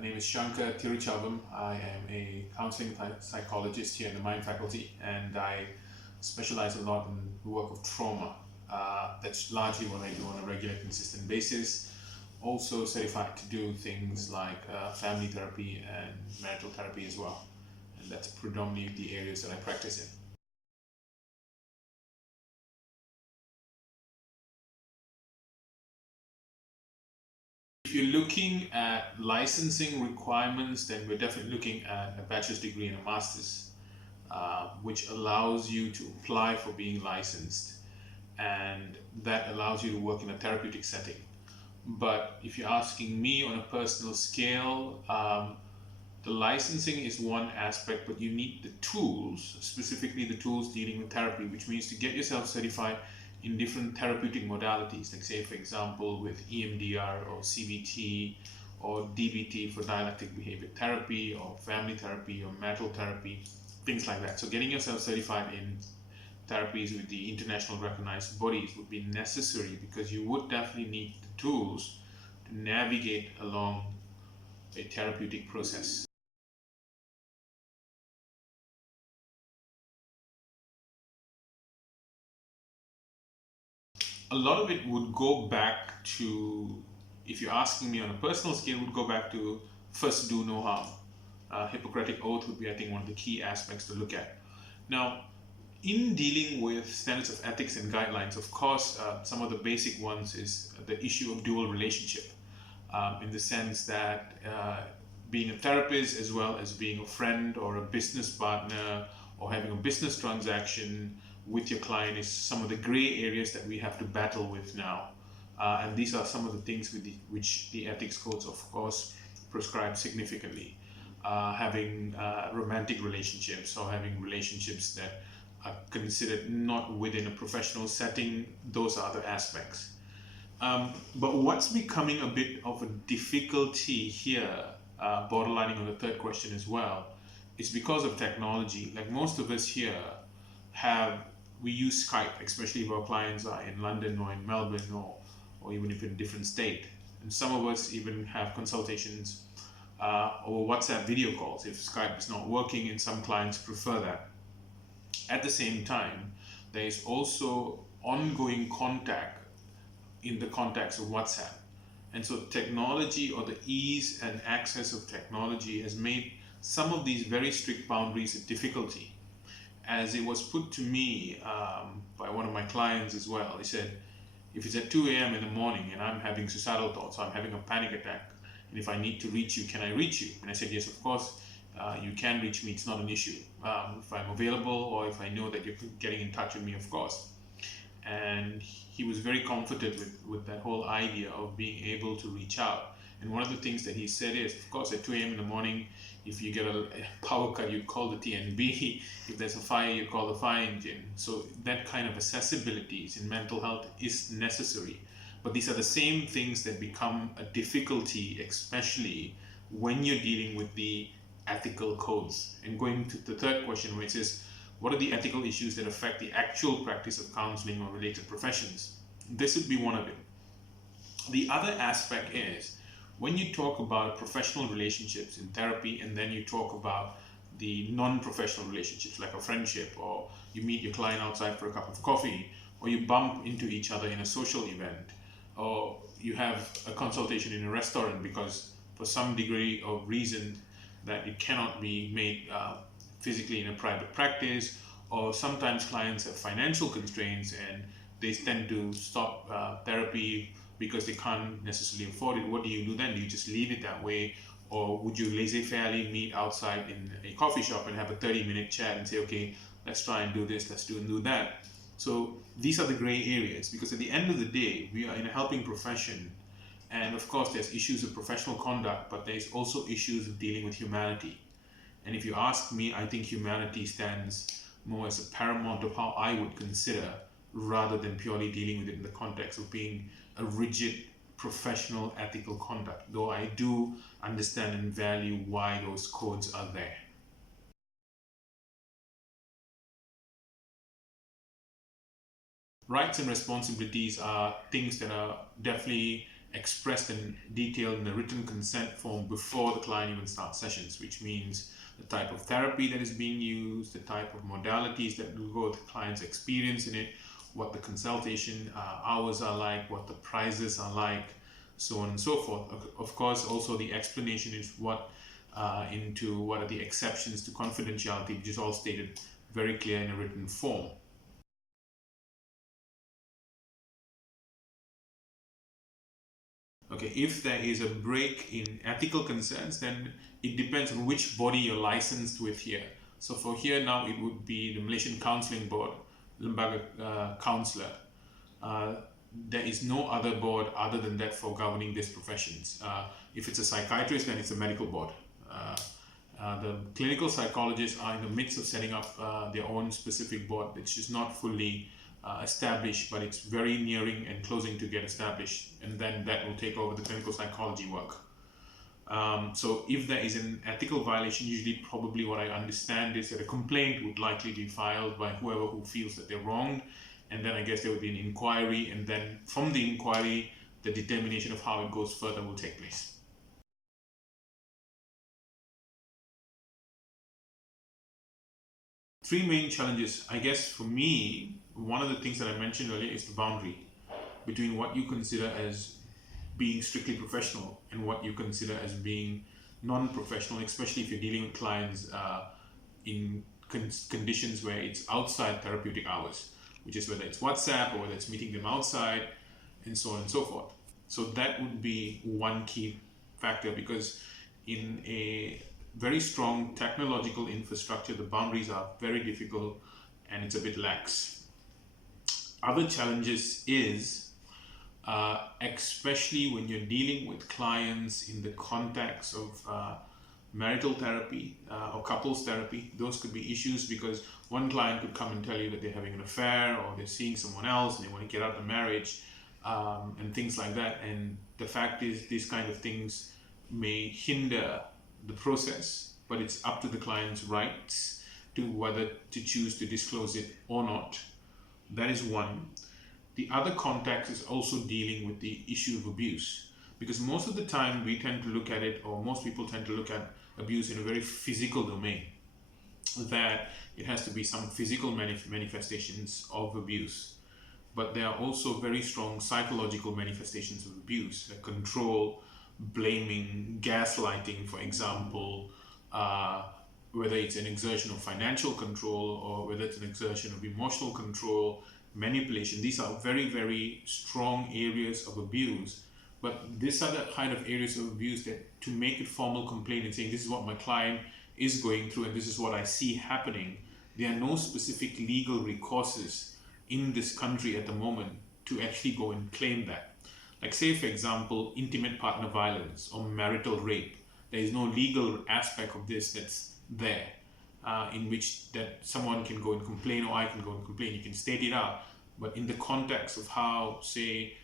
My name is Shankar Thiruchelvam. I am a counselling psychologist here in the Mind faculty, and I specialize a lot in the work of trauma. That's largely what I do on a regular, consistent basis. Also certified to do things like family therapy and marital therapy as well. And that's predominantly the areas that I practice in. If you're looking at licensing requirements, then we're definitely looking at a bachelor's degree and a master's, which allows you to apply for being licensed, and that allows you to work in a therapeutic setting. But if you're asking me on a personal scale, the licensing is one aspect, but you need the tools, specifically the tools dealing with therapy, which means to get yourself certified in different therapeutic modalities, like say for example with EMDR or CBT or DBT for dialectic behavior therapy or family therapy or marital therapy, things like that. So getting yourself certified in therapies with the international recognized bodies would be necessary, because you would definitely need the tools to navigate along a therapeutic process. A lot of it would go back to, if you're asking me on a personal scale, would go back to first do no harm. Hippocratic oath would be, I think, one of the key aspects to look at. Now, in dealing with standards of ethics and guidelines, of course, some of the basic ones is the issue of dual relationship, in the sense that being a therapist as well as being a friend or a business partner or having a business transaction with your client is some of the gray areas that we have to battle with now. And these are some of the things which the ethics codes, of course, prescribe significantly. Having romantic relationships or having relationships that are considered not within a professional setting, those are other aspects. But what's becoming a bit of a difficulty here, borderlining on the third question as well, is because of technology. Like most of us here we use Skype, especially if our clients are in London or in Melbourne or even if in a different state. And some of us even have consultations or WhatsApp video calls if Skype is not working, and some clients prefer that. At the same time, there is also ongoing contact in the context of WhatsApp. And so technology, or the ease and access of technology, has made some of these very strict boundaries a difficulty. As it was put to me by one of my clients as well, he said, if it's at 2 a.m. in the morning and I'm having suicidal thoughts, I'm having a panic attack, and if I need to reach you, can I reach you? And I said, yes, of course, you can reach me, it's not an issue. If I'm available or if I know that you're getting in touch with me, of course. And he was very comforted with that whole idea of being able to reach out. And one of the things that he said is, of course, at 2 a.m. in the morning, if you get a power cut, you call the TNB. If there's a fire, you call the fire engine. So that kind of accessibility in mental health is necessary. But these are the same things that become a difficulty, especially when you're dealing with the ethical codes. And going to the third question, which is, what are the ethical issues that affect the actual practice of counseling or related professions? This would be one of it. The other aspect is, when you talk about professional relationships in therapy, and then you talk about the non-professional relationships like a friendship, or you meet your client outside for a cup of coffee, or you bump into each other in a social event, or you have a consultation in a restaurant because for some degree of reason that it cannot be made physically in a private practice, or sometimes clients have financial constraints and they tend to stop therapy because they can't necessarily afford it. What do you do then? Do you just leave it that way? Or would you laissez-faire meet outside in a coffee shop and have a 30-minute chat and say, okay, let's try and do this, let's do and do that. So these are the gray areas, because at the end of the day, we are in a helping profession. And of course, there's issues of professional conduct, but there's also issues of dealing with humanity. And if you ask me, I think humanity stands more as a paramount of how I would consider, rather than purely dealing with it in the context of being a rigid professional ethical conduct, though I do understand and value why those codes are there. Rights and responsibilities are things that are definitely expressed and detailed in the written consent form before the client even starts sessions, which means the type of therapy that is being used, the type of modalities that will go with the client's experience in it, what the consultation hours are like, what the prices are like, so on and so forth. Of course, also the explanation is into what are the exceptions to confidentiality, which is all stated very clear in a written form. Okay, if there is a break in ethical concerns, then it depends on which body you're licensed with here. So for here now, it would be the Malaysian Counselling Board, Lembaga Counsellor. There is no other board other than that for governing these professions. If it's a psychiatrist, then it's a medical board. The clinical psychologists are in the midst of setting up their own specific board, which is not fully established, but it's very nearing and closing to get established, and then that will take over the clinical psychology work. So if there is an ethical violation, usually probably what I understand is that a complaint would likely be filed by whoever who feels that they're wronged, and then I guess there would be an inquiry, and then from the inquiry the determination of how it goes further will take place. Three main challenges, I guess for me, one of the things that I mentioned earlier is the boundary between what you consider as being strictly professional and what you consider as being non-professional, especially if you're dealing with clients in conditions where it's outside therapeutic hours, which is whether it's WhatsApp or whether it's meeting them outside and so on and so forth. So that would be one key factor, because in a very strong technological infrastructure, the boundaries are very difficult and it's a bit lax. Other challenges is especially when you're dealing with clients in the context of marital therapy or couples therapy. Those could be issues, because one client could come and tell you that they're having an affair or they're seeing someone else and they want to get out of marriage and things like that. And the fact is, these kind of things may hinder the process, but it's up to the client's rights to whether to choose to disclose it or not. That is one. The other context is also dealing with the issue of abuse, because most of the time we tend to look at it, or most people tend to look at abuse in a very physical domain, that it has to be some physical manifestations of abuse. But there are also very strong psychological manifestations of abuse, like control, blaming, gaslighting, for example, whether it's an exertion of financial control or whether it's an exertion of emotional control, manipulation. These are very, very strong areas of abuse. But these are the kind of areas of abuse that, to make it formal complaint and saying this is what my client is going through and this is what I see happening, there are no specific legal recourses in this country at the moment to actually go and claim that. Like, say for example, intimate partner violence or marital rape. There is no legal aspect of this that's there in which that someone can go and complain, or I can go and complain. You can state it out, but in the context of how, say,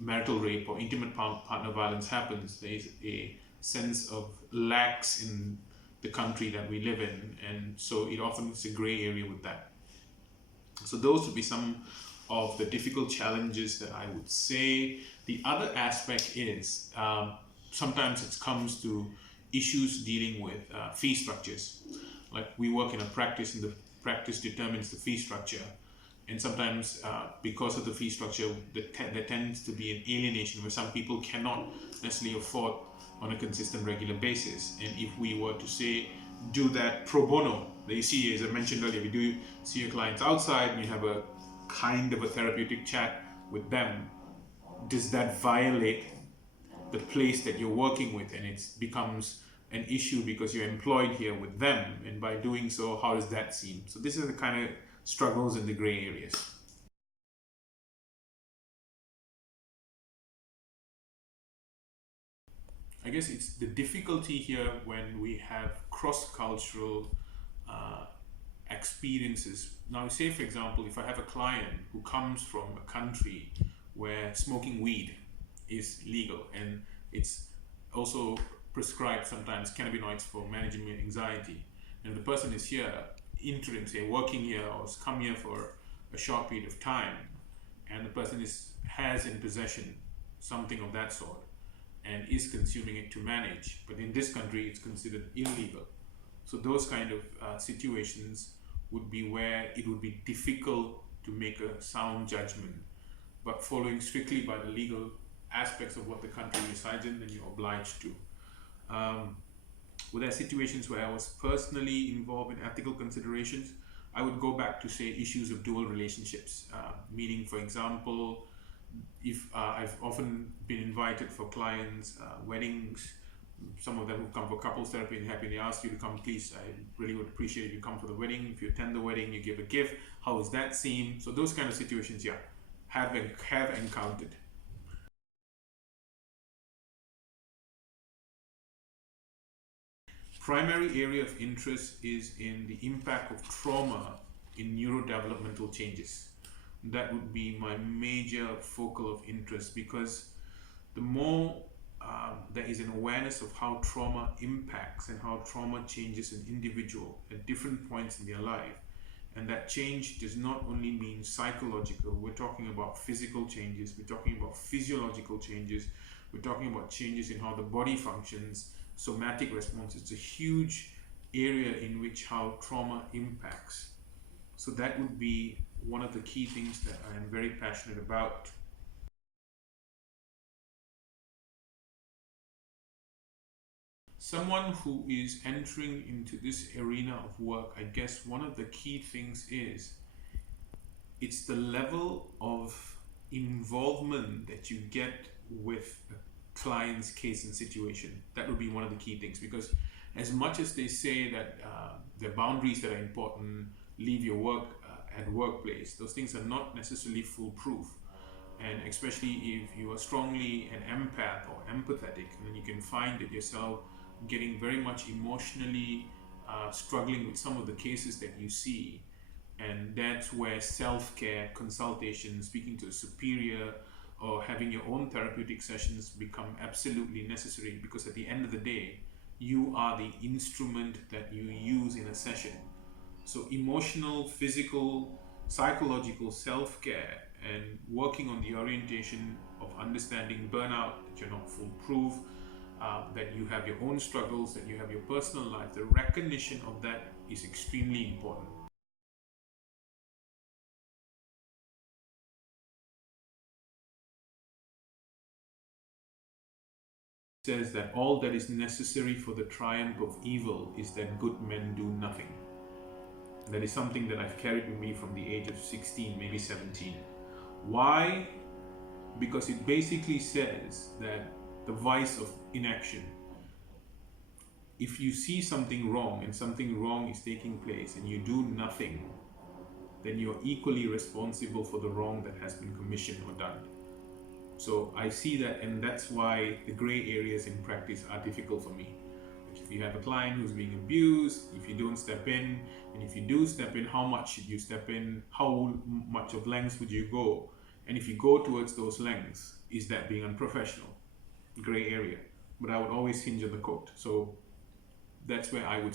marital rape or intimate partner violence happens, there is a sense of lax in the country that we live in, and so it often is a gray area with that. So those would be some of the difficult challenges that I would say. The other aspect is sometimes it comes to issues dealing with fee structures. Like, we work in a practice and the practice determines the fee structure, and sometimes because of the fee structure there tends to be an alienation where some people cannot necessarily afford on a consistent regular basis. And if we were to say do that pro bono, you see, as I mentioned earlier, we do see your clients outside and you have a kind of a therapeutic chat with them. Does that violate the place that you're working with, and it becomes an issue because you're employed here with them, and by doing so, how does that seem? So this is the kind of struggles in the gray areas. I guess it's the difficulty here when we have cross-cultural experiences. Now, say for example, if I have a client who comes from a country where smoking weed is legal and it's also prescribed sometimes cannabinoids for managing anxiety, and the person is here interim, say working here or has come here for a short period of time, and the person has in possession something of that sort and is consuming it to manage, but in this country it's considered illegal. So those kind of situations would be where it would be difficult to make a sound judgment, but following strictly by the legal aspects of what the country resides in, then you're obliged to. Were there situations where I was personally involved in ethical considerations? I would go back to, say, issues of dual relationships, meaning, for example, if I've often been invited for clients' weddings, some of them who come for couples therapy and happy, they ask you to come, please, I really would appreciate if you come for the wedding. If you attend the wedding, you give a gift. How is that seen? So those kind of situations, yeah, have encountered. Primary area of interest is in the impact of trauma in neurodevelopmental changes. That would be my major focal of interest, because the more there is an awareness of how trauma impacts and how trauma changes an individual at different points in their life, and that change does not only mean psychological, we're talking about physical changes, we're talking about physiological changes, we're talking about changes in how the body functions, somatic response. It's a huge area in which how trauma impacts. So that would be one of the key things that I am very passionate about. Someone who is entering into this arena of work, I guess one of the key things is it's the level of involvement that you get with a client's case and situation. That would be one of the key things, because as much as they say that the boundaries that are important, leave your work at workplace, those things are not necessarily foolproof. And especially if you are strongly an empath or empathetic, then you can find it yourself getting very much emotionally struggling with some of the cases that you see. And that's where self-care, consultation, speaking to a superior, or having your own therapeutic sessions become absolutely necessary, because at the end of the day, you are the instrument that you use in a session. So emotional, physical, psychological self-care and working on the orientation of understanding burnout, that you're not foolproof, that you have your own struggles, that you have your personal life, the recognition of that is extremely important. Says that all that is necessary for the triumph of evil is that good men do nothing. That is something that I've carried with me from the age of 16, maybe 17. Why? Because it basically says that the vice of inaction. If you see something wrong and something wrong is taking place and you do nothing, then you're equally responsible for the wrong that has been commissioned or done. So I see that, and that's why the gray areas in practice are difficult for me. Like if you have a client who's being abused, if you don't step in, and if you do step in, how much should you step in? How much of lengths would you go? And if you go towards those lengths, is that being unprofessional? Gray area. But I would always hinge on the quote. So that's where I would